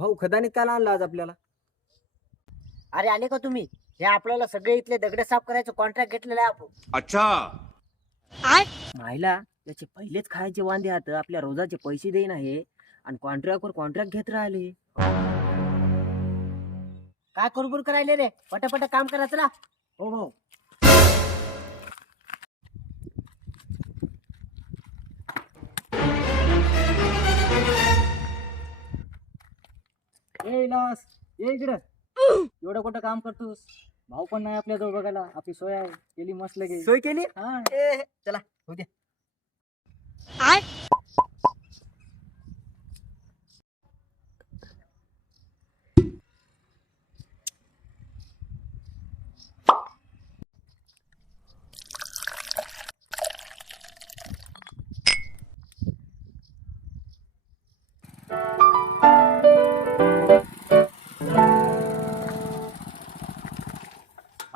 भाऊ खदाने काय आणला आज आपल्याला? अरे आले का तुम्ही? हे आपल्याला सगळे इथले दगड साफ करायचं कॉन्ट्रॅक्ट घेतलेलं आहे आपण. अच्छा. मायला त्याचे पहिलेच खायचे वांदे हात, आपल्या रोजाचे पैसे देईन आहे आणि कॉन्ट्रॅक्टवर कॉन्ट्रॅक्ट घेत राहिले. काय कुरबुर करायले रे? पटापट काम करा चला. हो भाऊ. ए लास ये इकडं. एवढं कुठं काम करतोस? भाऊ पण नाही आपल्या जवळ बघायला. आपली सोय आहे केली मस्त लगे. सोय केली? हा चला हो द्या.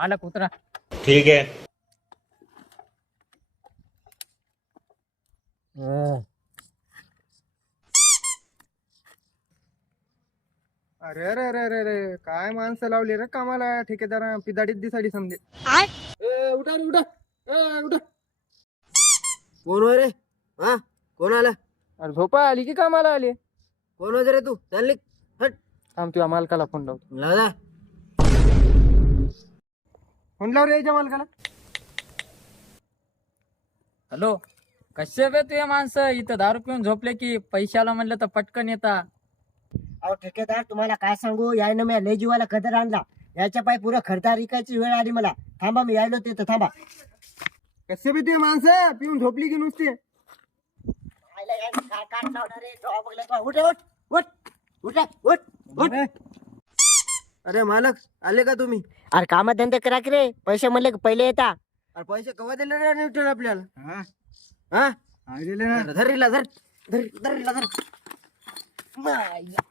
आला कुत्रा. ठीक है. अरे अरे अरे अरे अरे काय माणसं लावली रे कामाला ठेकेदार पिदाडीत दिसाडी समजे. उठा रे उठा. उठा. कोण होय रे? हा कोण आला? अरे झोपा आली की कामाला आली. कोण होय रे तू? चालली थांब तुझ्या मालकाला फोन लावतो. लाजा. फोन लाव रे याच्या मालकाला. हॅलो, कसे बे तुझे माणसं इथं दारू पिऊन झोपले की पैशाला म्हणलं तर पटकन येता. अहो ठेकेदार तुम्हाला काय सांगू, यायनं मी लय जीवाला कदर आणला. याच्या पाय पुरं खर्चा रिकायची वेळ आली मला. थांबा मी यायलो ते तर थांबा. कसे बी तुझे माणसं पिऊन झोपली की नुसते. काय काट लावणार रे? डोळा बघला का? उठ रे, उठ उठ उठ रे, उठ उठ. अरे मालक आले का तुम्ही? अरे कामात धंदे करा की रे, पैसे म्हणले की पहिले येता. अरे पैसे कवा दिले रे न्यूट्रल आपल्याला? हा हा दिले ना. धरीला धर धर धरीला धर. मायला.